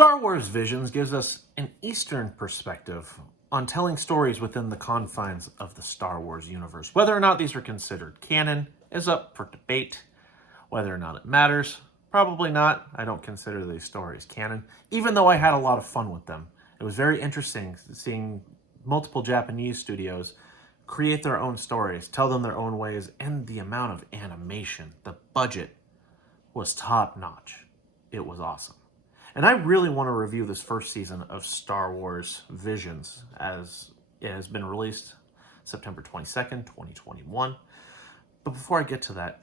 Star Wars Visions gives us an Eastern perspective on telling stories within the confines of the Star Wars universe. Whether or not these are considered canon is up for debate. Whether or not it matters, probably not. I don't consider these stories canon, even though I had a lot of fun with them. It was very interesting seeing multiple Japanese studios create their own stories, tell them their own ways, and the amount of animation, the budget was top notch. It was awesome. And I really want to review this first season of Star Wars Visions, as it has been released September 22nd, 2021. But before I get to that,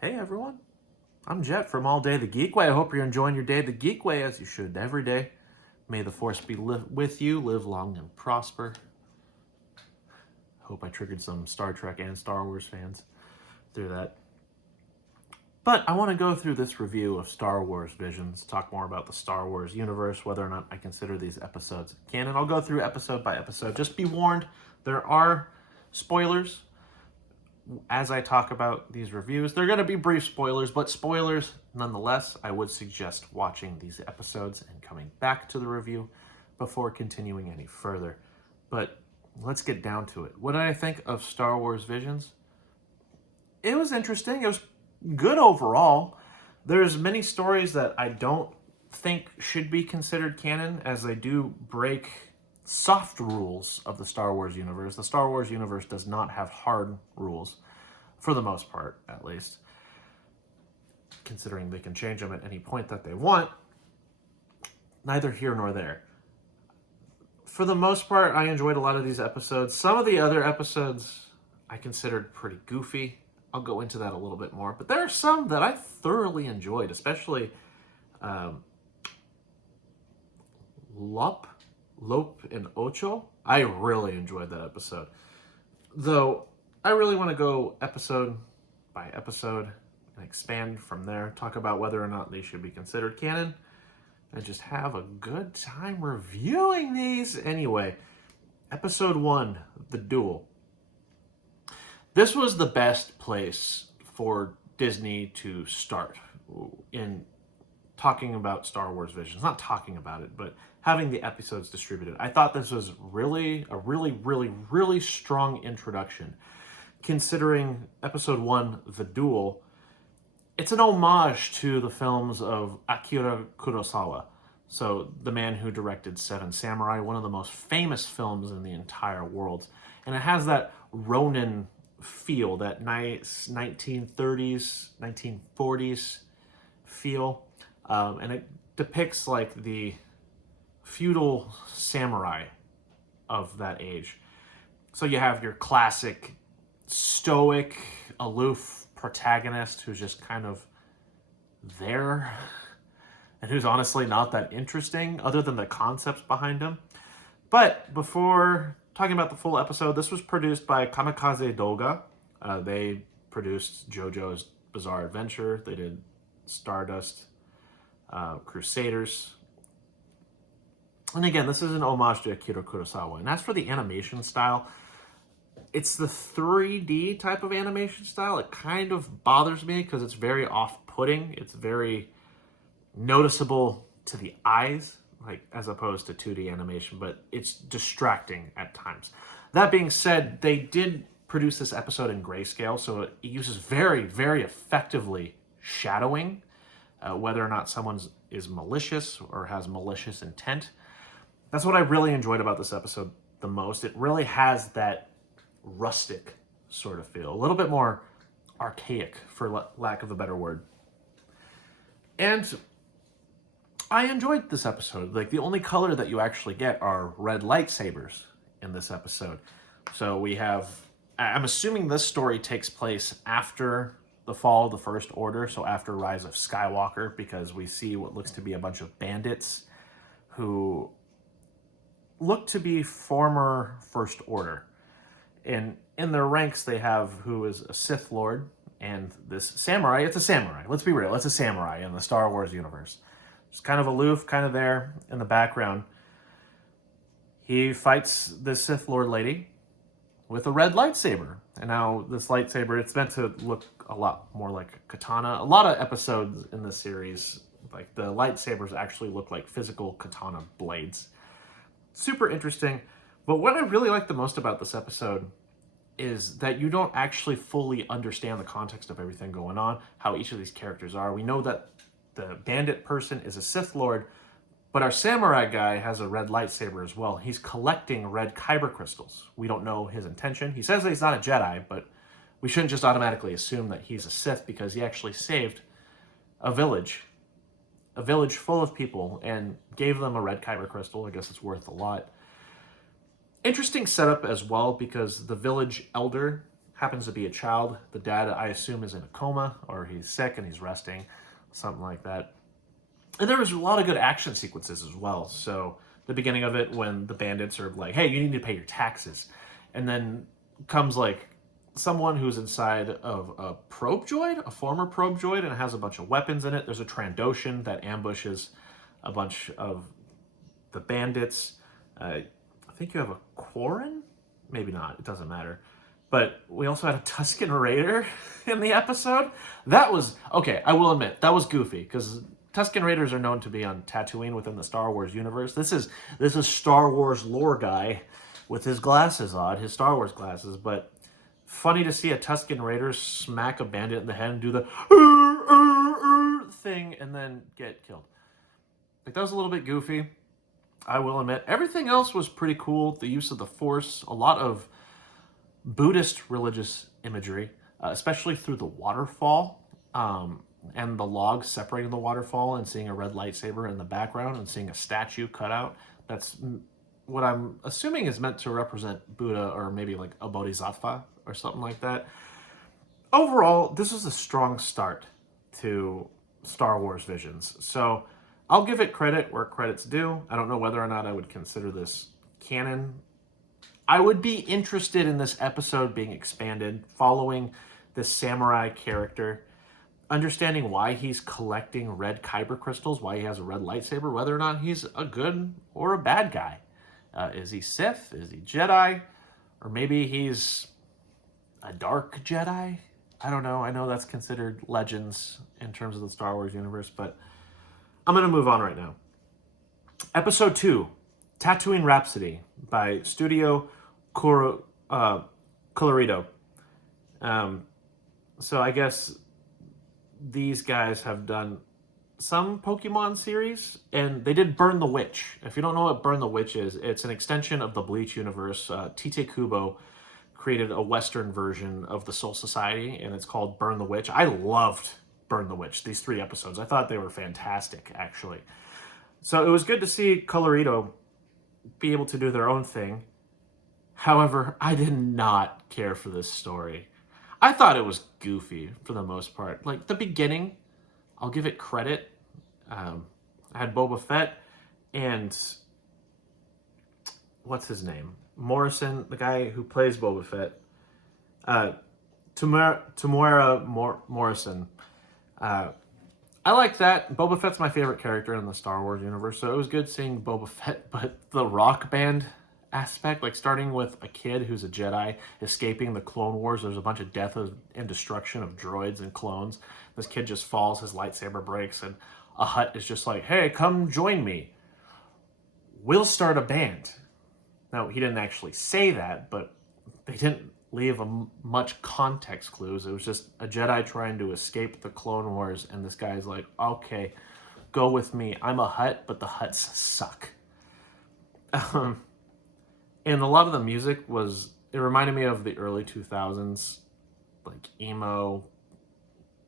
hey everyone, I'm Jet from All Day the Geek Way. I hope you're enjoying your day the Geek Way, as you should every day. May the Force be with you, live long and prosper. Hope I triggered some Star Trek and Star Wars fans through that. But I want to go through this review of Star Wars Visions, talk more about the Star Wars universe, whether or not I consider these episodes canon. I'll go through episode by episode. Just be warned, there are spoilers as I talk about these reviews. They're going to be brief spoilers, but spoilers nonetheless. I would suggest watching these episodes and coming back to the review before continuing any further. But let's get down to it. What did I think of Star Wars Visions? It was interesting. It was good overall. There's many stories that I don't think should be considered canon, as they do break soft rules of the Star Wars universe. The Star Wars universe does not have hard rules, for the most part, at least. Considering they can change them at any point that they want. Neither here nor there. For the most part, I enjoyed a lot of these episodes. Some of the other episodes I considered pretty goofy. I'll go into that a little bit more. But there are some that I thoroughly enjoyed, especially Lope and Ocho. I really enjoyed that episode. Though, I really want to go episode by episode and expand from there. Talk about whether or not they should be considered canon. And just have a good time reviewing these. Anyway, episode 1, The Duel. This was the best place for Disney to start in talking about Star Wars Visions. Not talking about it, but having the episodes distributed. I thought this was a really strong introduction. Considering episode 1, The Duel, it's an homage to the films of Akira Kurosawa. So, the man who directed Seven Samurai, one of the most famous films in the entire world. And it has that Ronin feel, that nice 1930s, 1940s feel. And it depicts like the feudal samurai of that age. So you have your classic stoic, aloof protagonist who's just kind of there and who's honestly not that interesting other than the concepts behind him. But before talking about the full episode, this was produced by Kamikaze Doga. They produced JoJo's Bizarre Adventure. They did Stardust, Crusaders. And again, this is an homage to Akira Kurosawa. And as for the animation style, it's the 3D type of animation style. It kind of bothers me because it's very off-putting. It's very noticeable to the eyes, like as opposed to 2D animation, but it's distracting at times. That being said, they did produce this episode in grayscale, so it uses very effectively shadowing, whether or not someone is malicious or has malicious intent. That's what I really enjoyed about this episode the most. It really has that rustic sort of feel, a little bit more archaic, for lack of a better word. And I enjoyed this episode. Like, the only color that you actually get are red lightsabers in this episode. So we have, I'm assuming this story takes place after the fall of the First Order, so after Rise of Skywalker, because we see what looks to be a bunch of bandits who look to be former First Order. And in their ranks, they have who is a Sith Lord and this samurai. It's a samurai. Let's be real. It's a samurai in the Star Wars universe. Just kind of aloof, kind of there in the background. He fights this Sith Lord lady with a red lightsaber. And now this lightsaber, it's meant to look a lot more like a katana. A lot of episodes in this series Like the lightsabers actually look like physical katana blades. Super interesting. But what I really like the most about this episode is that you don't actually fully understand the context of everything going on, how each of these characters are. We know that the bandit person is a Sith Lord, but our samurai guy has a red lightsaber as well. He's collecting red kyber crystals. We don't know his intention. He says that he's not a Jedi, but we shouldn't just automatically assume that he's a Sith because he actually saved a village full of people and gave them a red kyber crystal. I guess it's worth a lot. Interesting setup as well because the village elder happens to be a child. The dad, I assume, is in a coma or he's sick and he's resting, something like that. And there was a lot of good action sequences as well. So the beginning of it when the bandits are like, hey, you need to pay your taxes. And then comes like someone who's inside of a probe droid, a former probe droid, and it has a bunch of weapons in it. There's a Trandoshan that ambushes a bunch of the bandits. I think you have a Quarren? Maybe not. It doesn't matter. But we also had a Tusken Raider in the episode. That was, okay, I will admit, that was goofy, because Tusken Raiders are known to be on Tatooine within the Star Wars universe. This is Star Wars lore guy with his glasses on, his Star Wars glasses, but funny to see a Tusken Raider smack a bandit in the head and do the thing and then get killed. Like, that was a little bit goofy, I will admit. Everything else was pretty cool. The use of the Force, a lot of Buddhist religious imagery, especially through the waterfall and the logs separating the waterfall and seeing a red lightsaber in the background and seeing a statue cut out. That's what I'm assuming is meant to represent Buddha or maybe like a bodhisattva or something like that. Overall, this is a strong start to Star Wars Visions. So I'll give it credit where credit's due. I don't know whether or not I would consider this canon. I would be interested in this episode being expanded, following this samurai character, understanding why he's collecting red kyber crystals, why he has a red lightsaber, whether or not he's a good or a bad guy. Is he Sith? Is he Jedi? Or maybe he's a dark Jedi? I don't know. I know that's considered legends in terms of the Star Wars universe, but I'm going to move on right now. Episode 2, Tatooine Rhapsody by Studio Colorido. So I guess these guys have done some Pokemon series, and they did Burn the Witch. If you don't know what Burn the Witch is, it's an extension of the Bleach universe. Tite Kubo created a Western version of the Soul Society, and it's called Burn the Witch. I loved Burn the Witch, these 3 episodes. I thought they were fantastic, actually. So it was good to see Colorido be able to do their own thing. However, I did not care for this story. I thought it was goofy for the most part. Like, the beginning, I'll give it credit. I had Boba Fett and what's his name? Morrison, the guy who plays Boba Fett. Temuera Morrison. I like that. Boba Fett's my favorite character in the Star Wars universe, so it was good seeing Boba Fett, but the Rock Band aspect, like starting with a kid who's a Jedi escaping the Clone Wars. There's a bunch of death and destruction of droids and clones. This kid just falls, his lightsaber breaks, and a Hutt is just like, hey, come join me. We'll start a band. Now, he didn't actually say that, but they didn't leave much context clues. It was just a Jedi trying to escape the Clone Wars, and this guy's like, okay, go with me. I'm a Hutt, but the Hutts suck. And a lot of the music it reminded me of the early 2000s, like emo,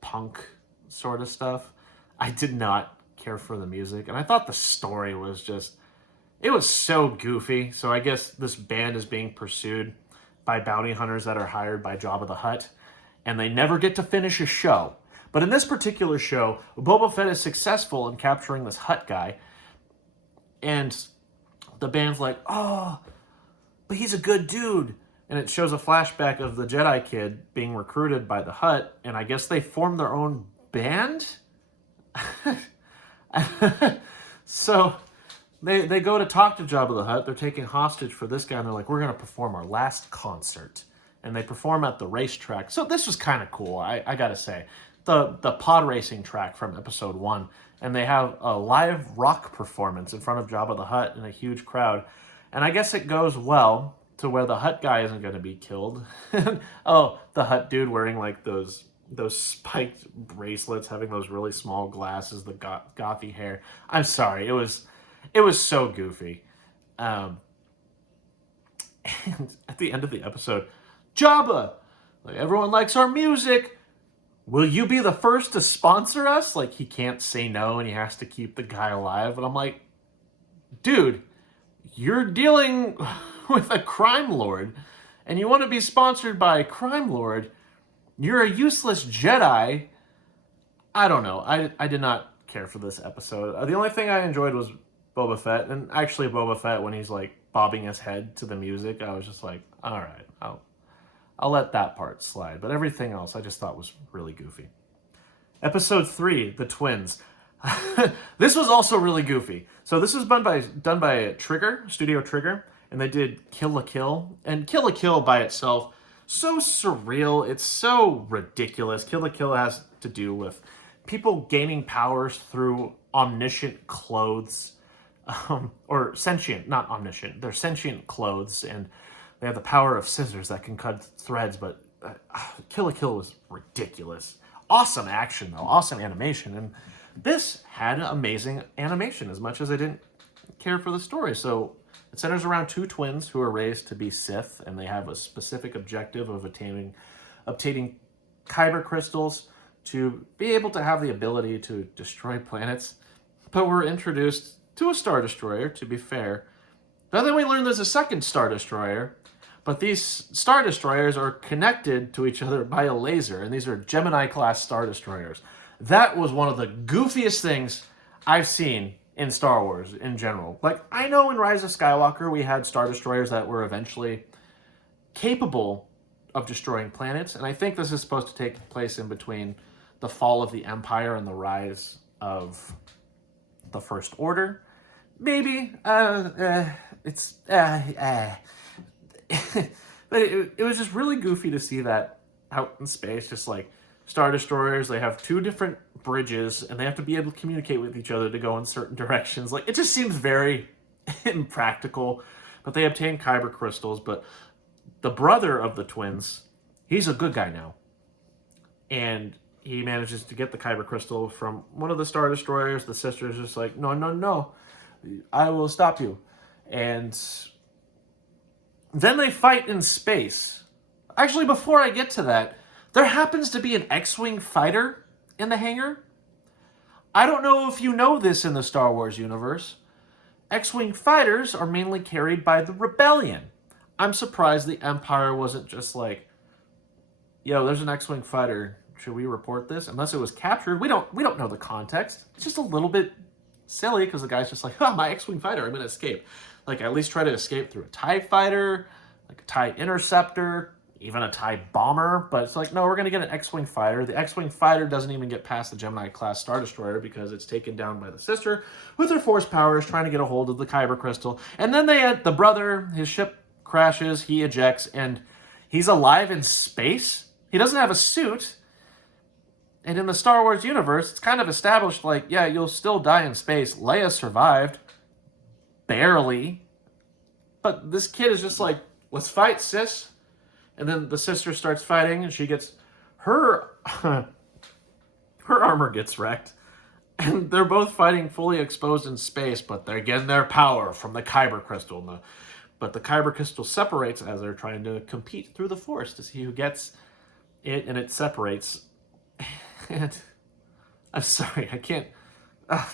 punk sort of stuff. I did not care for the music, and I thought the story was it was so goofy. So I guess this band is being pursued by bounty hunters that are hired by Jabba the Hutt, and they never get to finish a show. But in this particular show, Boba Fett is successful in capturing this Hutt guy, and the band's like, oh, but he's a good dude. And it shows a flashback of the Jedi kid being recruited by the Hutt, and I guess they formed their own band? So they go to talk to Jabba the Hutt. They're taking hostage for this guy, and they're like, we're going to perform our last concert. And they perform at the racetrack. So this was kind of cool, I got to say. the pod racing track from episode 1, and they have a live rock performance in front of Jabba the Hutt in a huge crowd. And I guess it goes well to where the Hutt guy isn't going to be killed. Oh, the Hutt dude wearing like those spiked bracelets, having those really small glasses, the gothy hair. I'm sorry, it was so goofy. And at the end of the episode, Jabba, like, everyone likes our music. Will you be the first to sponsor us? Like, he can't say no and he has to keep the guy alive. And I'm like, dude, you're dealing with a crime lord and you want to be sponsored by a crime lord. You're a useless Jedi. I don't know. I did not care for this episode. The only thing I enjoyed was Boba Fett. And actually Boba Fett, when he's like bobbing his head to the music, I was just like, all right, I'll let that part slide. But everything else I just thought was really goofy. Episode 3, The Twins. This was also really goofy. So this was done by Trigger, Studio Trigger, and they did Kill la Kill. And Kill la Kill by itself, so surreal. It's so ridiculous. Kill la Kill has to do with people gaining powers through omniscient clothes. Or sentient, not omniscient. They're sentient clothes, and they have the power of scissors that can cut threads, but Kill la Kill was ridiculous. Awesome action, though. Awesome animation. And this had amazing animation, as much as I didn't care for the story. So it centers around 2 twins who are raised to be Sith, and they have a specific objective of obtaining kyber crystals to be able to have the ability to destroy planets. But we're introduced to a Star Destroyer, to be fair. But then we learn there's a second Star Destroyer, but these Star Destroyers are connected to each other by a laser, and these are Gemini-class Star Destroyers. That was one of the goofiest things I've seen in Star Wars in general. Like, I know in Rise of Skywalker we had Star Destroyers that were eventually capable of destroying planets, and I think this is supposed to take place in between the fall of the Empire and the rise of the First Order. Maybe. But it was just really goofy to see that out in space, just like Star Destroyers. They have 2 different bridges, and they have to be able to communicate with each other to go in certain directions. Like, it just seems very impractical. But they obtain kyber crystals. But the brother of the twins, he's a good guy now. And he manages to get the kyber crystal from one of the Star Destroyers. The sister's just like, no, I will stop you. And then they fight in space. Actually, before I get to that, there happens to be an X-Wing fighter in the hangar. I don't know if you know this in the Star Wars universe. X-Wing fighters are mainly carried by the Rebellion. I'm surprised the Empire wasn't just like, yo, there's an X-Wing fighter. Should we report this? Unless it was captured. We don't know the context. It's just a little bit silly because the guy's just like, my X-Wing fighter, I'm going to escape. Like, at least try to escape through a TIE fighter, like a TIE interceptor, even a TIE bomber. But it's like, no, we're going to get an X-Wing fighter. The X-Wing fighter doesn't even get past the Gemini-class Star Destroyer because it's taken down by the sister with her force powers trying to get a hold of the kyber crystal. And then the brother, his ship crashes, he ejects, and he's alive in space. He doesn't have a suit. And in the Star Wars universe, it's kind of established, like, yeah, you'll still die in space. Leia survived. Barely. But this kid is just like, let's fight, sis. And then the sister starts fighting, and she gets... Her armor gets wrecked. And they're both fighting fully exposed in space, but they're getting their power from the kyber crystal. But the kyber crystal separates as they're trying to compete through the Force to see who gets it, and it separates. And I'm sorry, I can't...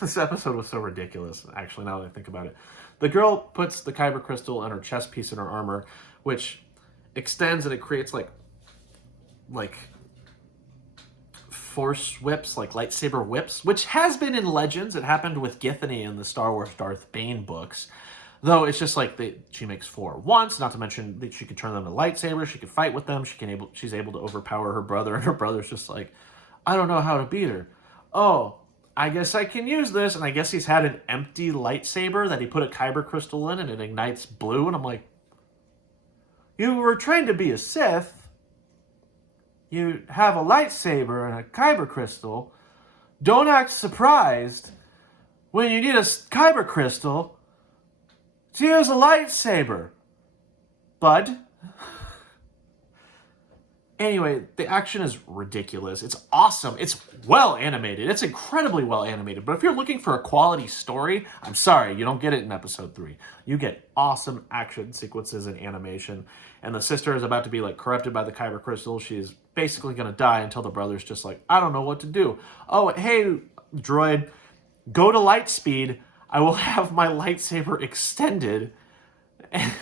this episode was so ridiculous, actually, now that I think about it. The girl puts the kyber crystal on her chest piece in her armor, which extends and it creates like force whips, like lightsaber whips, which has been in Legends. It happened with Githany in the Star Wars Darth Bane books. Though it's just like she makes 4 once, not to mention that she could turn them into lightsabers, she could fight with them, she's able to overpower her brother, and her brother's just like, I don't know how to beat her. Oh, I guess I can use this. And I guess he's had an empty lightsaber that he put a kyber crystal in and it ignites blue. And I'm like, you were trained to be a Sith. You have a lightsaber and a kyber crystal. Don't act surprised when you need a kyber crystal to use a lightsaber, bud. Anyway, the action is ridiculous. It's awesome. It's well animated. It's incredibly well animated. But if you're looking for a quality story, I'm sorry, you don't get it in episode 3. You get awesome action sequences and animation. And the sister is about to be like corrupted by the kyber crystal. She's basically going to die until the brother's just like, I don't know what to do. Oh, hey, droid, go to light speed. I will have my lightsaber extended. And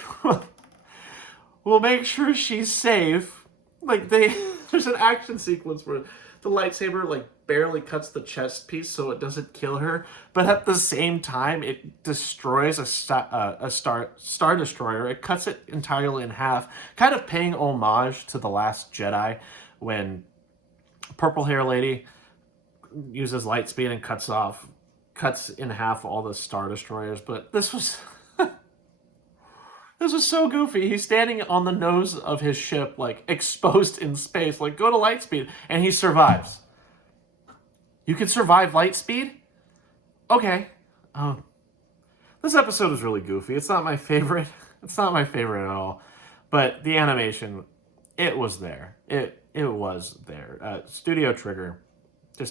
we'll make sure she's safe. Like, there's an action sequence where the lightsaber, like, barely cuts the chest piece so it doesn't kill her, but at the same time, it destroys a Star Destroyer. It cuts it entirely in half, kind of paying homage to The Last Jedi, when Purple Hair Lady uses light speed and cuts in half all the Star Destroyers, but this was... This was so goofy. He's standing on the nose of his ship, like, exposed in space. Like, go to light speed. And he survives. You can survive light speed? Okay. This episode is really goofy. It's not my favorite. It's not my favorite at all. But the animation, it was there. It was there. Studio Trigger,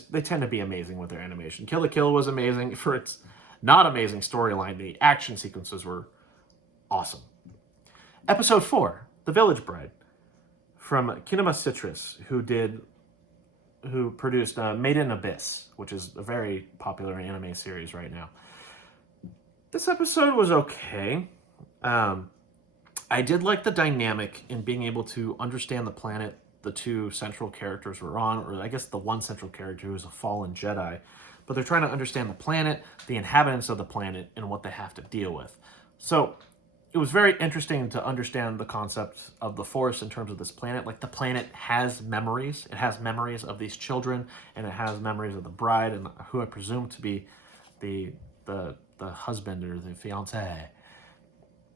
they tend to be amazing with their animation. Kill la Kill was amazing for its not amazing storyline. The action sequences were awesome. Episode 4, The Village Bride, from Kinema Citrus, who produced Made in Abyss, which is a very popular anime series right now. This episode was okay. I did like the dynamic in being able to understand the planet the two central characters were on, or I guess the one central character who's a fallen Jedi, but they're trying to understand the planet, the inhabitants of the planet, and what they have to deal with. So it was very interesting to understand the concept of the Force in terms of this planet. Like, the planet has memories. It has memories of these children, and it has memories of the bride, and who I presume to be the husband or the fiancé.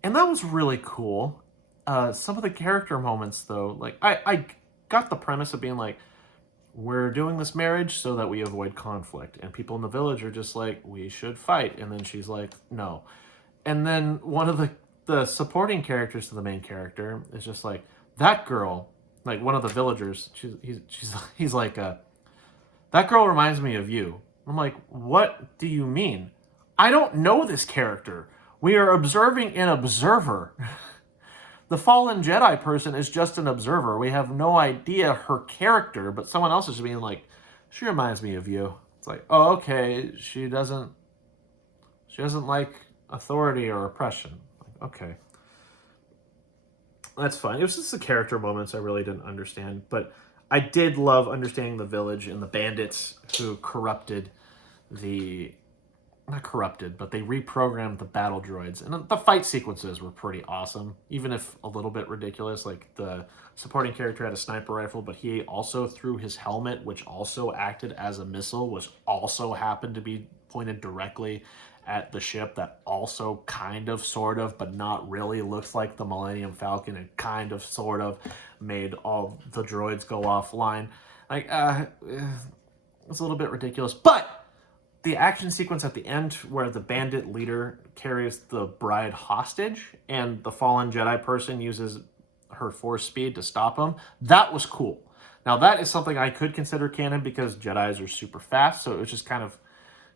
And that was really cool. Some of the character moments, though, like, I got the premise of being like, we're doing this marriage so that we avoid conflict. And people in the village are just like, we should fight. And then she's like, no. And then one of the supporting characters to the main character is just like, that girl, like one of the villagers, he's like, that girl reminds me of you. I'm like, what do you mean? I don't know this character. We are observing an observer. The fallen Jedi person is just an observer. We have no idea her character, but someone else is being like, she reminds me of you. It's like, oh, okay, she doesn't like authority or oppression. Okay. That's fine. It was just the character moments I really didn't understand, but I did love understanding the village and the bandits who not corrupted, but they reprogrammed the battle droids. And the fight sequences were pretty awesome, even if a little bit ridiculous. Like, the supporting character had a sniper rifle, but he also threw his helmet, which also acted as a missile, which also happened to be pointed directly at the ship, that also kind of, sort of, but not really looks like the Millennium Falcon, and kind of, sort of made all the droids go offline. Like, it's a little bit ridiculous, but the action sequence at the end where the bandit leader carries the bride hostage and the fallen Jedi person uses her force speed to stop him, that was cool. Now, that is something I could consider canon because Jedis are super fast, so it was just kind of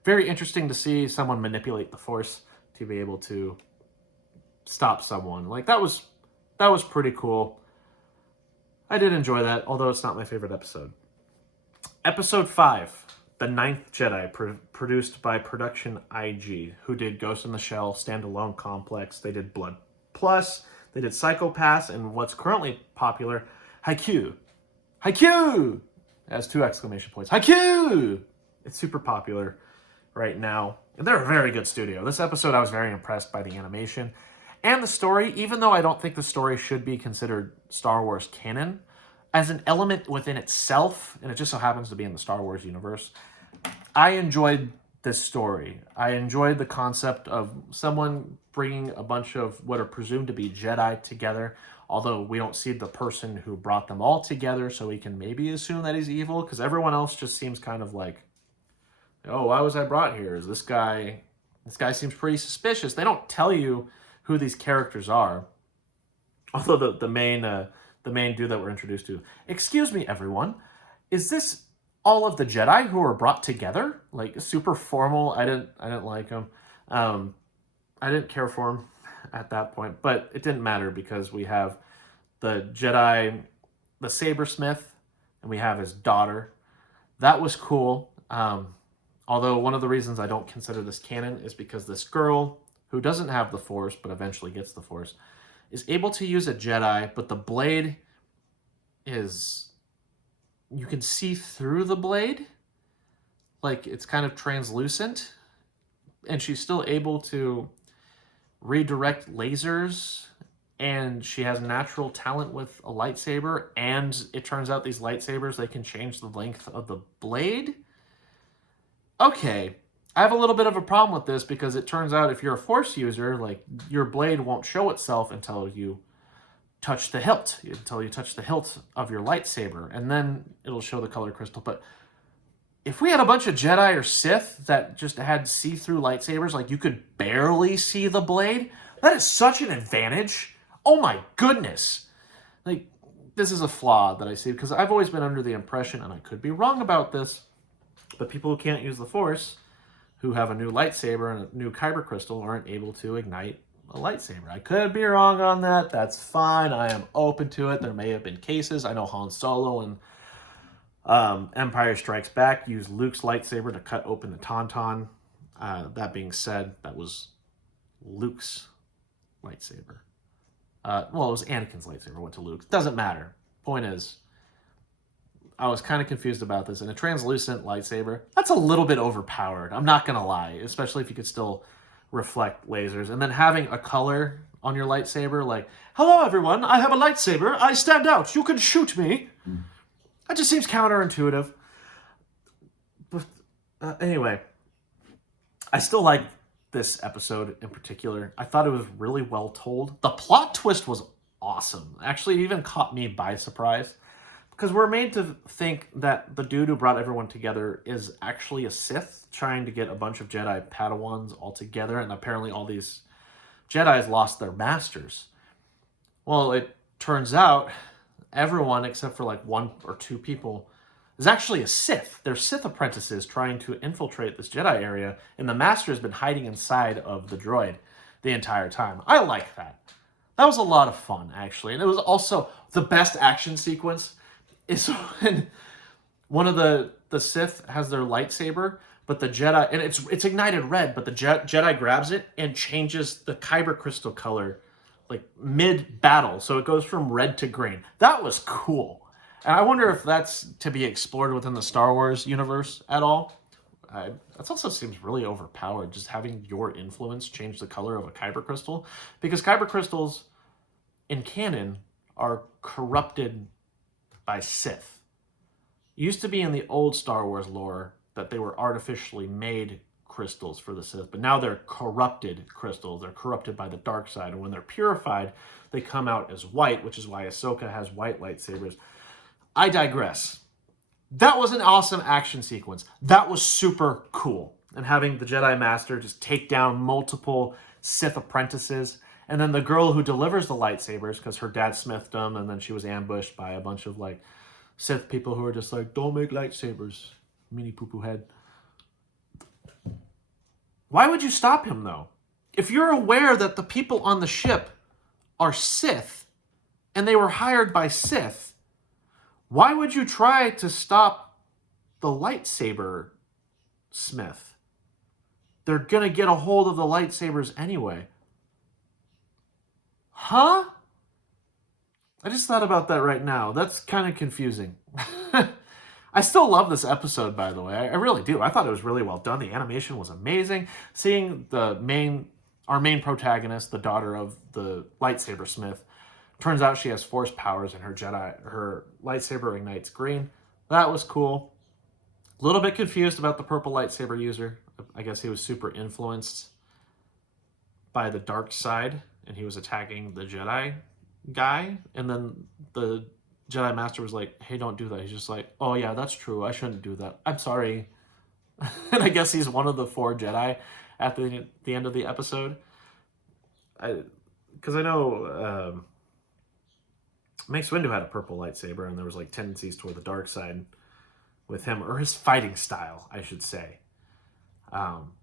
very interesting to see someone manipulate the Force to be able to stop someone. Like, that was pretty cool. I did enjoy that, although it's not my favorite episode. Episode 5, The Ninth Jedi, produced by Production IG, who did Ghost in the Shell, Standalone Complex. They did Blood Plus. They did Psycho Pass, and what's currently popular, Haikyuu. Haikyuu! It has 2 exclamation points. Haikyuu! It's super popular right now. And they're a very good studio. This episode, I was very impressed by the animation and the story, even though I don't think the story should be considered Star Wars canon. As an element within itself, and it just so happens to be in the Star Wars universe, I enjoyed this story. I enjoyed the concept of someone bringing a bunch of what are presumed to be Jedi together Although we don't see the person who brought them all together, so we can maybe assume that he's evil, because everyone else just seems kind of like, oh, why was I brought here? Is this guy seems pretty suspicious. They don't tell you who these characters are. Although the main dude that we're introduced to, excuse me, everyone, is this all of the Jedi who were brought together? Like, super formal. I didn't like him. I didn't care for him at that point, but it didn't matter because we have the Jedi, the Sabersmith, and we have his daughter. That was cool. Although one of the reasons I don't consider this canon is because this girl, who doesn't have the Force but eventually gets the Force, is able to use a Jedi, but the blade is... you can see through the blade. Like, it's kind of translucent. And she's still able to redirect lasers, and she has natural talent with a lightsaber, and it turns out these lightsabers, they can change the length of the blade. Okay, I have a little bit of a problem with this because it turns out if you're a Force user, like, your blade won't show itself until you touch the hilt, of your lightsaber, and then it'll show the color crystal. But if we had a bunch of Jedi or Sith that just had see-through lightsabers, like you could barely see the blade, that is such an advantage. Oh my goodness. Like, this is a flaw that I see, because I've always been under the impression, and I could be wrong about this, but people who can't use the Force, who have a new lightsaber and a new kyber crystal, aren't able to ignite a lightsaber. I could be wrong on that. That's fine. I am open to it. There may have been cases. I know Han Solo and Empire Strikes Back used Luke's lightsaber to cut open the Tauntaun. That being said, that was Luke's lightsaber. Well, it was Anakin's lightsaber, went to Luke's. Doesn't matter. Point is, I was kind of confused about this. And a translucent lightsaber, that's a little bit overpowered. I'm not going to lie, especially if you could still reflect lasers. And then having a color on your lightsaber, like, hello everyone, I have a lightsaber, I stand out, you can shoot me. That just seems counterintuitive. But anyway, I still like this episode in particular. I thought it was really well told. The plot twist was awesome. Actually, it even caught me by surprise. Because we're made to think that the dude who brought everyone together is actually a Sith trying to get a bunch of Jedi Padawans all together, and apparently all these Jedis lost their masters. Well, it turns out everyone except for like 1 or 2 people is actually a Sith. They're Sith apprentices trying to infiltrate this Jedi area, and the master has been hiding inside of the droid the entire time. I like that. That was a lot of fun, actually. And it was also the best action sequence is when one of the Sith has their lightsaber, but the Jedi, and it's ignited red, but the Jedi grabs it and changes the kyber crystal color like mid-battle, so it goes from red to green. That was cool. And I wonder if that's to be explored within the Star Wars universe at all. That also seems really overpowered, just having your influence change the color of a kyber crystal, because kyber crystals in canon are corrupted by Sith. It used to be in the old Star Wars lore that they were artificially made crystals for the Sith, but now they're corrupted crystals. They're corrupted by the dark side, and when they're purified, they come out as white, which is why Ahsoka has white lightsabers. I digress. That was an awesome action sequence. That was super cool. And having the Jedi Master just take down multiple Sith apprentices, and then the girl who delivers the lightsabers, because her dad smithed them, and then she was ambushed by a bunch of like Sith people who are just like, don't make lightsabers, mini poo-poo head. Why would you stop him, though? If you're aware that the people on the ship are Sith, and they were hired by Sith, why would you try to stop the lightsaber smith? They're going to get a hold of the lightsabers anyway. Huh? I just thought about that right now. That's kind of confusing. I still love this episode, by the way. I really do. I thought it was really well done. The animation was amazing. Seeing our main protagonist, the daughter of the lightsaber smith, turns out she has Force powers and her lightsaber ignites green. That was cool. A little bit confused about the purple lightsaber user. I guess he was super influenced by the dark side and he was attacking the Jedi guy, and then the Jedi Master was like, "Hey, don't do that." He's just like, "Oh yeah, that's true. I shouldn't do that. I'm sorry." And I guess he's one of the 4 Jedi at the end of the episode. Because I know Mace Windu had a purple lightsaber, and there was like tendencies toward the dark side with him, or his fighting style, I should say. Um,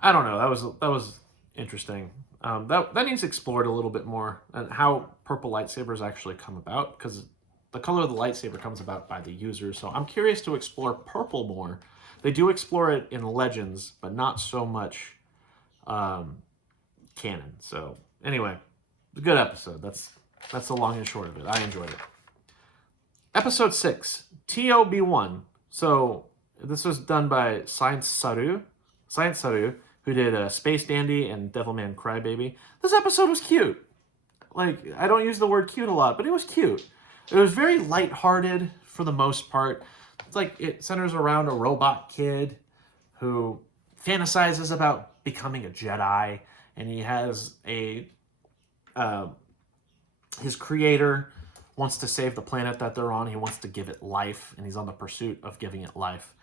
I don't know. That was interesting. That needs explored a little bit more, and how purple lightsabers actually come about, because the color of the lightsaber comes about by the user. So I'm curious to explore purple more. They do explore it in Legends, but not so much um, canon. So anyway, a good episode. That's the long and short of it. I enjoyed it. Episode 6, TOB1. So this was done by Science Saru, who did Space Dandy and Devilman Crybaby. This episode was cute. Like, I don't use the word cute a lot, but it was cute. It was very lighthearted for the most part. It's like it centers around a robot kid who fantasizes about becoming a Jedi, and he has his creator wants to save the planet that they're on. He wants to give it life, and he's on the pursuit of giving it life.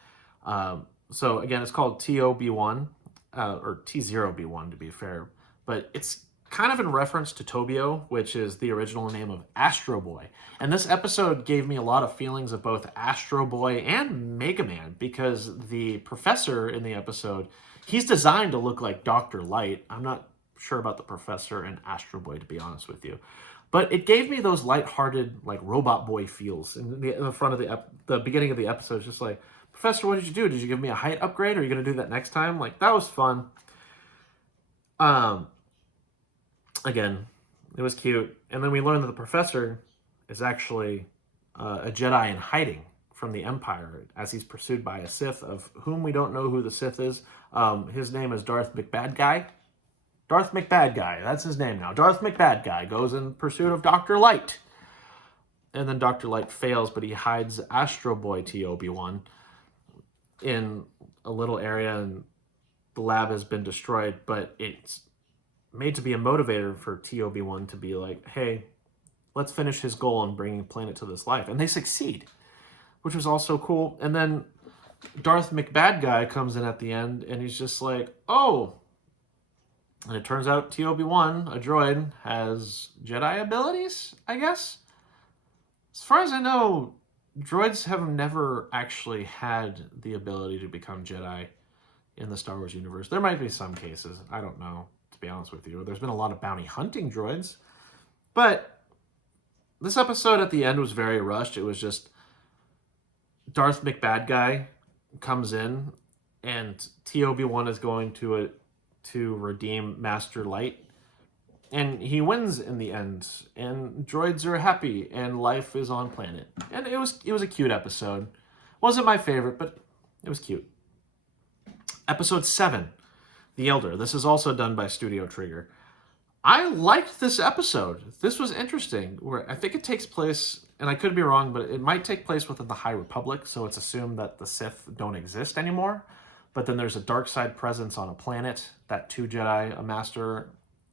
So again, it's called TOB1, or T0B1 to be fair, but it's kind of in reference to Tobio, which is the original name of Astro Boy. And this episode gave me a lot of feelings of both Astro Boy and Mega Man, because the professor in the episode, he's designed to look like Dr. Light. I'm not sure about the professor and Astro Boy, to be honest with you. But it gave me those lighthearted, like, robot boy feels. In the front of the beginning of the episode, it's just like, Professor, what did you do? Did you give me a height upgrade? Are you going to do that next time? Like, that was fun. Again, it was cute. And then we learned that the professor is actually a Jedi in hiding from the Empire, as he's pursued by a Sith, of whom we don't know who the Sith is. His name is Darth McBadguy. Darth McBadguy, that's his name now. Darth McBadguy goes in pursuit of Dr. Light. And then Dr. Light fails, but he hides Astro Boy TOB1 in a little area, and the lab has been destroyed, but it's made to be a motivator for TOB1 to be like, hey, let's finish his goal in bringing planet to this life. And they succeed, which was also cool. And then Darth McBadguy comes in at the end, and he's just like, oh. And it turns out TOB1, a droid, has Jedi abilities, I guess? As far as I know, droids have never actually had the ability to become Jedi in the Star Wars universe. There might be some cases. I don't know, to be honest with you. There's been a lot of bounty hunting droids. But this episode at the end was very rushed. It was just Darth McBadguy comes in, and TOB1 is going to redeem Master Light, and he wins in the end, and droids are happy, and life is on planet. And it was a cute episode. Wasn't my favorite, but it was cute. Episode 7, The Elder. This is also done by Studio Trigger. I liked this episode. This was interesting. Where I think it takes place, and I could be wrong, but it might take place within the High Republic, so it's assumed that the Sith don't exist anymore. But then there's a dark side presence on a planet that 2 Jedi, a master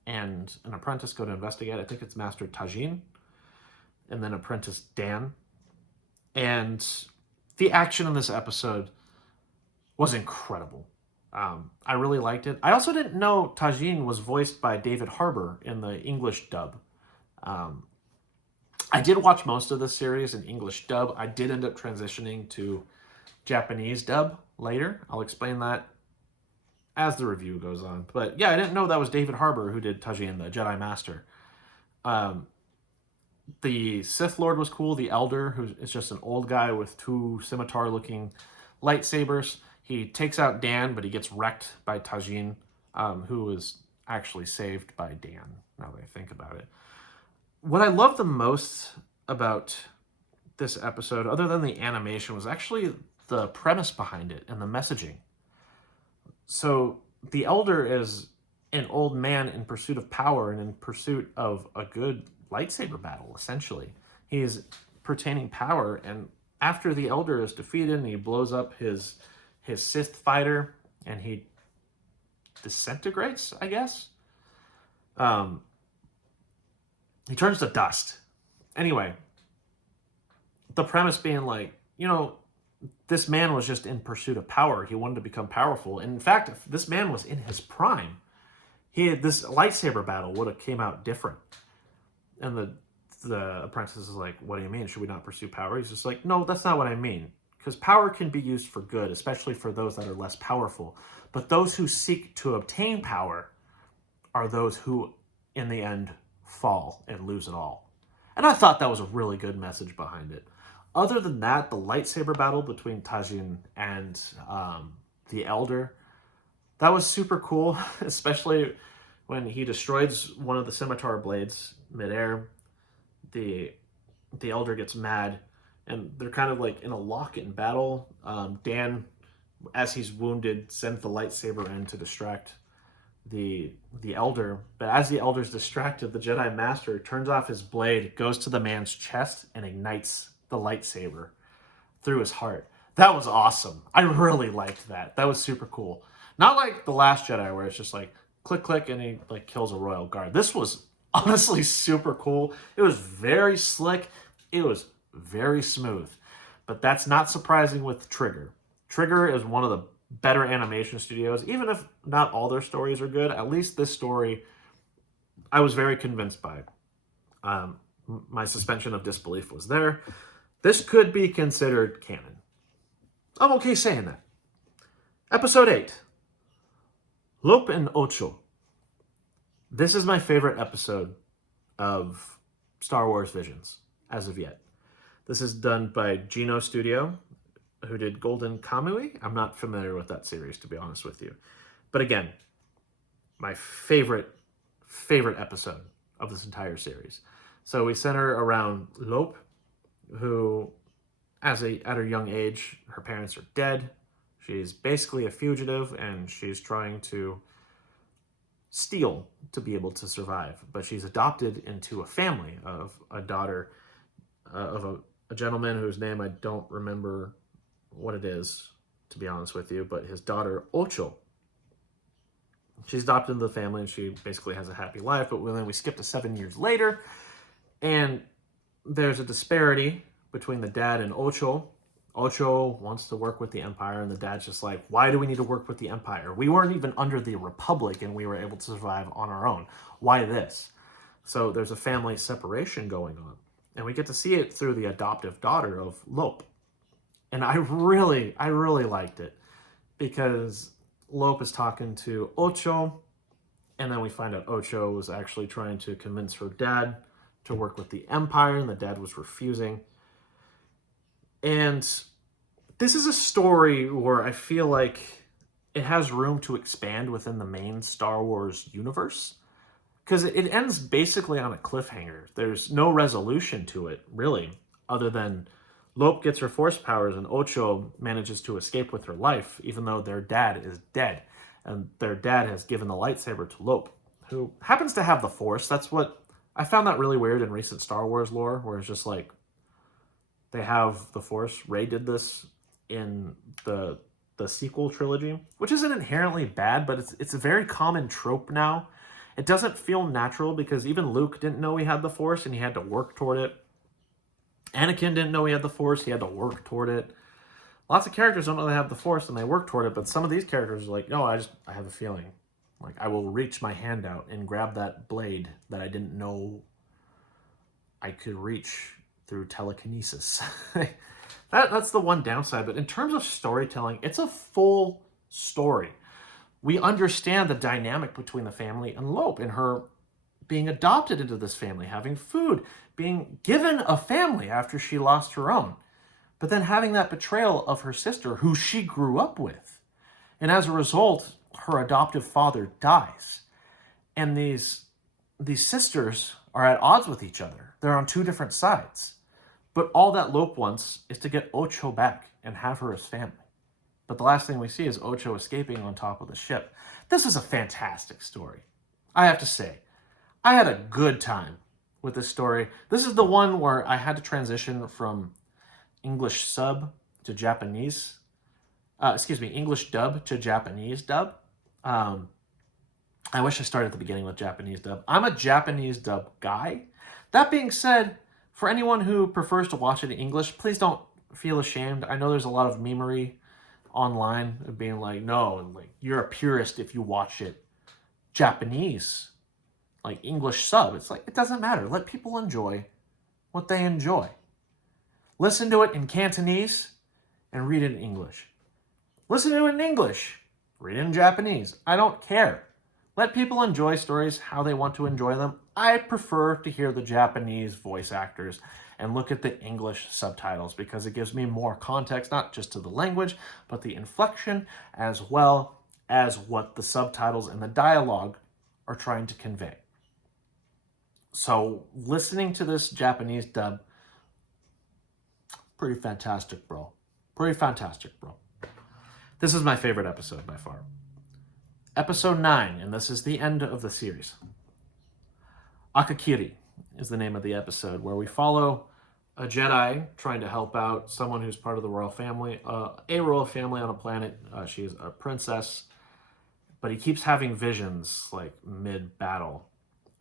and an apprentice, go to investigate. I think it's Master Tajin and then apprentice Dan. And the action in this episode was incredible. I really liked it. I also didn't know Tajin was voiced by David Harbour in the English dub. I did watch most of the series in English dub. I did end up transitioning to Japanese dub later. I'll explain that as the review goes on. But yeah, I didn't know that was David Harbour who did Tajin, the Jedi Master. The Sith Lord was cool. The Elder, who is just an old guy with 2 scimitar-looking lightsabers. He takes out Dan, but he gets wrecked by Tajin, who was actually saved by Dan, now that I think about it. What I love the most about this episode, other than the animation, was actually the premise behind it and the messaging. So the Elder is an old man in pursuit of power and in pursuit of a good lightsaber battle, essentially. He's pertaining power, and after the Elder is defeated and he blows up his Sith fighter and he disintegrates, I guess. he turns to dust. Anyway, the premise being like, this man was just in pursuit of power. He wanted to become powerful. And in fact, if this man was in his prime, this lightsaber battle would have came out different. And the apprentice is like, what do you mean? Should we not pursue power? He's just like, no, that's not what I mean. Because power can be used for good, especially for those that are less powerful. But those who seek to obtain power are those who, in the end, fall and lose it all. And I thought that was a really good message behind it. Other than that, the lightsaber battle between Tajin and the Elder, that was super cool, especially when he destroys one of the scimitar blades midair. The Elder gets mad, and they're kind of like in a lock-in battle. Dan, as he's wounded, sends the lightsaber in to distract the Elder. But as the Elder's distracted, the Jedi Master turns off his blade, goes to the man's chest, and ignites the lightsaber through his heart. That was awesome. I really liked that. That was super cool. Not like The Last Jedi, where it's just like click, click, and he like kills a royal guard. This was honestly super cool. It was very slick. It was very smooth. But that's not surprising with Trigger. Trigger is one of the better animation studios. Even if not all their stories are good, at least this story I was very convinced by. My suspension of disbelief was there. This could be considered canon. I'm okay saying that. Episode 8. Lope and Ocho. This is my favorite episode of Star Wars Visions, as of yet. This is done by Geno Studio, who did Golden Kamuy. I'm not familiar with that series, to be honest with you. But again, my favorite episode of this entire series. So we center around Lope, who, at her young age, her parents are dead. She's basically a fugitive, and she's trying to steal to be able to survive. But she's adopted into a family of a daughter of a gentleman whose name I don't remember what it is, to be honest with you, but his daughter, Ocho. She's adopted into the family, and she basically has a happy life, but then we skip to 7 years later, and there's a disparity between the dad and Ocho. Ocho wants to work with the Empire, and the dad's just like, why do we need to work with the Empire? We weren't even under the Republic, and we were able to survive on our own. Why this? So there's a family separation going on, and we get to see it through the adoptive daughter of Lope. And I really liked it, because Lope is talking to Ocho, and then we find out Ocho was actually trying to convince her dad to work with the Empire, and the dad was refusing. And this is a story where I feel like it has room to expand within the main Star Wars universe, because it ends basically on a cliffhanger. There's no resolution to it, really, other than Lope gets her force powers and Ocho manages to escape with her life, even though their dad is dead. And their dad has given the lightsaber to Lope, who happens to have the Force. That's what I found that really weird in recent Star Wars lore, where it's just like, they have the Force. Rey did this in the sequel trilogy, which isn't inherently bad, but it's a very common trope now. It doesn't feel natural, because even Luke didn't know he had the Force, and he had to work toward it. Anakin didn't know he had the Force. He had to work toward it. Lots of characters don't know they have the Force, and they work toward it, but some of these characters are like, no, I have a feeling. Like, I will reach my hand out and grab that blade that I didn't know I could reach through telekinesis. That's the one downside, but in terms of storytelling, it's a full story. We understand the dynamic between the family and Lope, and her being adopted into this family, having food, being given a family after she lost her own, but then having that betrayal of her sister, who she grew up with. And as a result, her adoptive father dies. And these sisters are at odds with each other. They're on two different sides. But all that Lope wants is to get Ocho back and have her as family. But the last thing we see is Ocho escaping on top of the ship. This is a fantastic story. I have to say, I had a good time with this story. This is the one where I had to transition from English sub to Japanese. English dub to Japanese dub. I wish I started at the beginning with Japanese dub. I'm a Japanese dub guy. That being said, for anyone who prefers to watch it in English, please don't feel ashamed. I know there's a lot of memery online of being like, no, like you're a purist if you watch it Japanese, like English sub. It's like, it doesn't matter. Let people enjoy what they enjoy. Listen to it in Cantonese and read it in English. Listen to it in English, read it in Japanese. I don't care. Let people enjoy stories how they want to enjoy them. I prefer to hear the Japanese voice actors and look at the English subtitles because it gives me more context, not just to the language, but the inflection as well as what the subtitles and the dialogue are trying to convey. So listening to this Japanese dub, pretty fantastic, bro. Pretty fantastic, bro. This is my favorite episode by far. Episode 9, and this is the end of the series. Akakiri is the name of the episode, where we follow a Jedi trying to help out someone who's part of the royal family, a royal family on a planet. She is a princess, but he keeps having visions like mid-battle,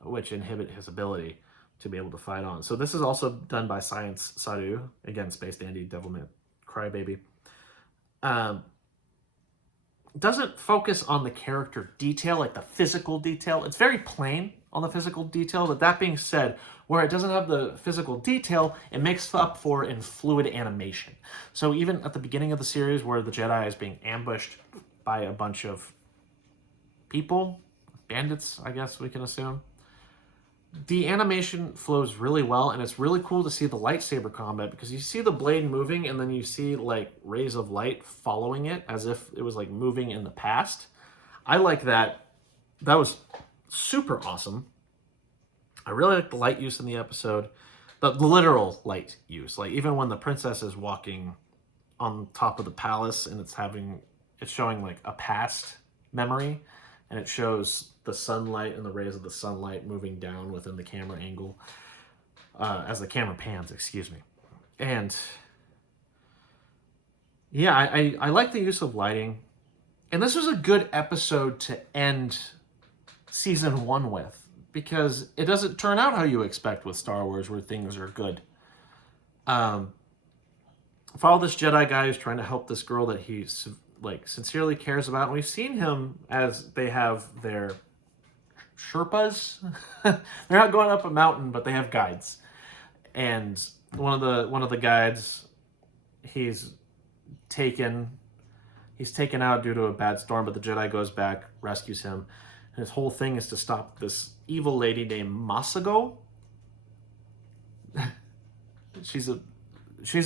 which inhibit his ability to be able to fight on. So this is also done by Science Saru, again, Space Dandy, Devilman, Crybaby. Doesn't focus on the character detail, like the physical detail. It's very plain on the physical detail, but that being said, where it doesn't have the physical detail, it makes up for in fluid animation. So even at the beginning of the series where the Jedi is being ambushed by a bunch of people, bandits, I guess we can assume, the animation flows really well, and it's really cool to see the lightsaber combat because you see the blade moving and then you see like rays of light following it as if it was like moving in the past. I like that. That was super awesome. I really like the light use in the episode, the literal light use. Like even when the princess is walking on top of the palace and it's showing like a past memory, and it shows the sunlight and the rays of the sunlight moving down within the camera angle as the camera pans, excuse me. And yeah, I like the use of lighting. And this was a good episode to end season 1 with, because it doesn't turn out how you expect with Star Wars where things are good. Follow this Jedi guy who's trying to help this girl that he like sincerely cares about. And we've seen him as they have their Sherpas. They're not going up a mountain, but they have guides. And one of the guides, he's taken out due to a bad storm, but the Jedi goes back, rescues him. And his whole thing is to stop this evil lady named Masago. She's a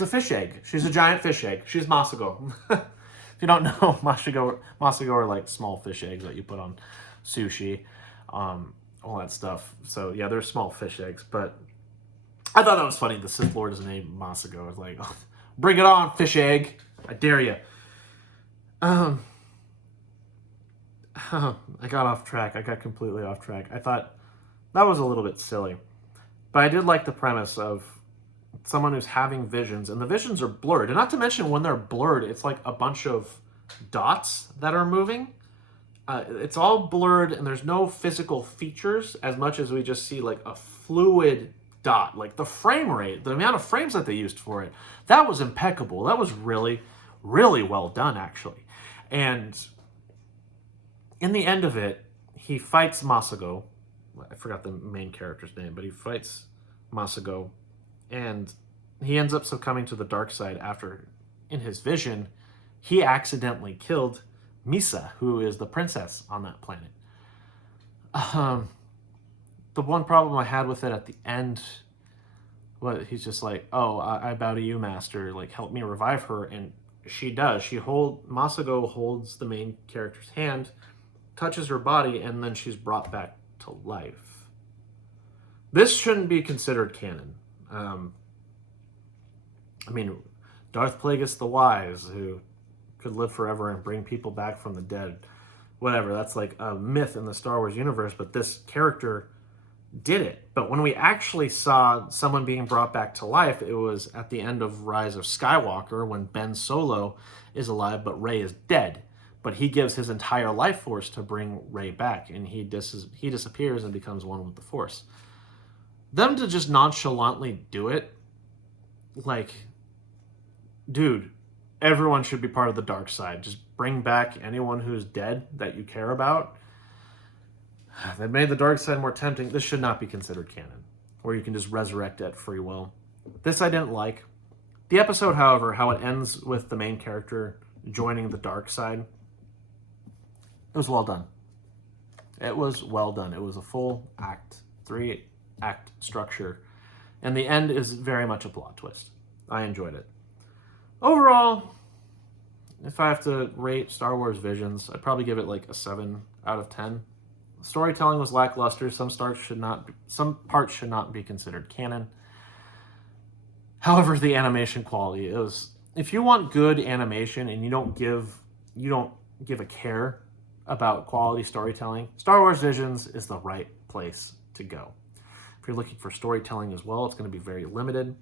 fish egg. She's a giant fish egg. She's Masago. If you don't know, Masago are like small fish eggs that you put on sushi, all that stuff. So yeah, they're small fish eggs. But I thought that was funny. The Sith Lord is named Masago. I was like, oh, bring it on, fish egg! I dare you. I got off track. I got completely off track. I thought that was a little bit silly, but I did like the premise of someone who's having visions, and the visions are blurred. And not to mention, when they're blurred, it's like a bunch of dots that are moving. It's all blurred, and there's no physical features as much as we just see like a fluid dot. Like the frame rate, the amount of frames that they used for it, that was impeccable. That was really, really well done, actually. And in the end of it, he fights Masago. I forgot the main character's name, but he fights Masago, and he ends up succumbing to the dark side after, in his vision, he accidentally killed Misa, who is the princess on that planet. The one problem I had with it at the end, he's just like, oh, I bow to you, master, like, help me revive her, and she does. Masago holds the main character's hand, touches her body, and then she's brought back to life. This shouldn't be considered canon. I mean, Darth Plagueis the Wise, who could live forever and bring people back from the dead, whatever, that's like a myth in the Star Wars universe, but this character did it. But when we actually saw someone being brought back to life, it was at the end of Rise of Skywalker, when Ben Solo is alive, but Rey is dead. But he gives his entire life force to bring Rey back, and he disappears and becomes one with the Force. them to just nonchalantly do it, like, dude, everyone should be part of the dark side. Just bring back anyone who's dead that you care about. They've made the dark side more tempting. This should not be considered canon, where you can just resurrect at free will. This I didn't like. The episode, however, how it ends with the main character joining the dark side, it was well done. It was well done. It was a full act, 3-act structure. And the end is very much a plot twist. I enjoyed it. Overall, if I have to rate Star Wars Visions, I'd probably give it like a 7 out of 10. The storytelling was lackluster. Some parts should not be considered canon. However, the animation quality is, if you want good animation and you don't give a care about quality storytelling, Star Wars Visions is the right place to go. If you're looking for storytelling as well, it's going to be very limited.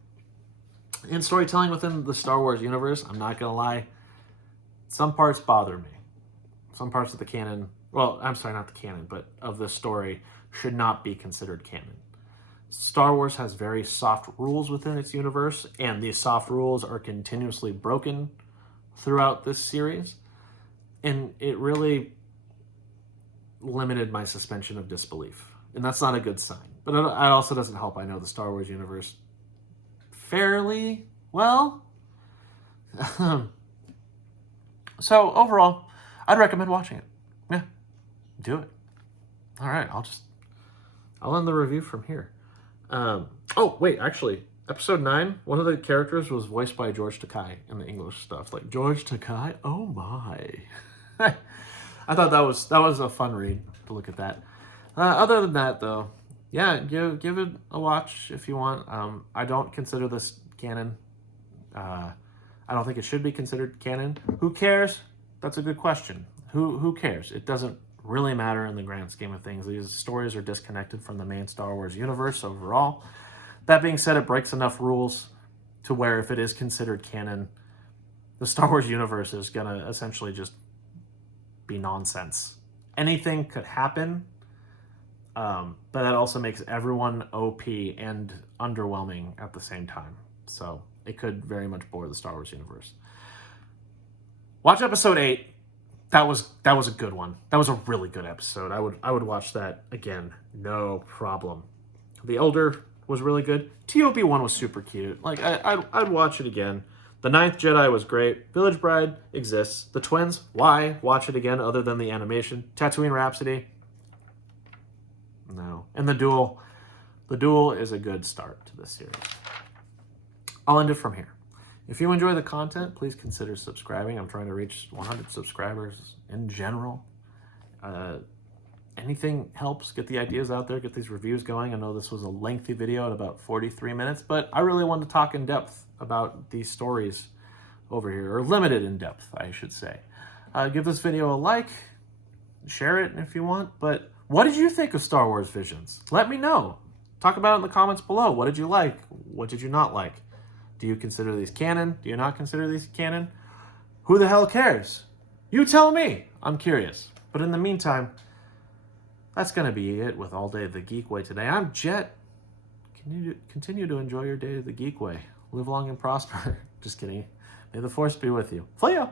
And storytelling within the Star Wars universe, I'm not going to lie, some parts bother me. Some parts of the canon, well, I'm sorry, not the canon, but of the story should not be considered canon. Star Wars has very soft rules within its universe, and these soft rules are continuously broken throughout this series. And it really limited my suspension of disbelief. And that's not a good sign. But it also doesn't help. I know the Star Wars universe fairly well. So overall, I'd recommend watching it. Yeah, do it. All right, I'll end the review from here. Oh, wait, actually, episode 9, one of the characters was voiced by George Takei in the English stuff. Like, George Takei? Oh my. I thought that was a fun read to look at that. Other than that, though, yeah, give it a watch if you want. I don't consider this canon. I don't think it should be considered canon. Who cares? That's a good question. Who cares? It doesn't really matter in the grand scheme of things. These stories are disconnected from the main Star Wars universe overall. That being said, it breaks enough rules to where if it is considered canon, the Star Wars universe is going to essentially just be nonsense. Anything could happen, but that also makes everyone OP and underwhelming at the same time. So it could very much bore the Star Wars universe. Watch episode 8. That was a good one. That was a really good episode. I would watch that again, no problem. The Elder was really good. TOP1 was super cute. Like I'd watch it again. The Ninth Jedi was great. Village Bride exists. The Twins, why watch it again other than the animation? Tatooine Rhapsody, no. And The Duel is a good start to this series. I'll end it from here. If you enjoy the content, please consider subscribing. I'm trying to reach 100 subscribers in general. Anything helps. Get the ideas out there. Get these reviews going. I know this was a lengthy video at about 43 minutes, but I really wanted to talk in depth about these stories over here, or limited in depth, I should say. Give this video a like. Share it if you want. But what did you think of Star Wars Visions? Let me know. Talk about it in the comments below. What did you like? What did you not like? Do you consider these canon? Do you not consider these canon? Who the hell cares? You tell me. I'm curious. But in the meantime, that's going to be it with All Day the Geek Way today. I'm Jet. Continue to enjoy your day the Geek Way. Live long and prosper. Just kidding. May the Force be with you. Flee-o!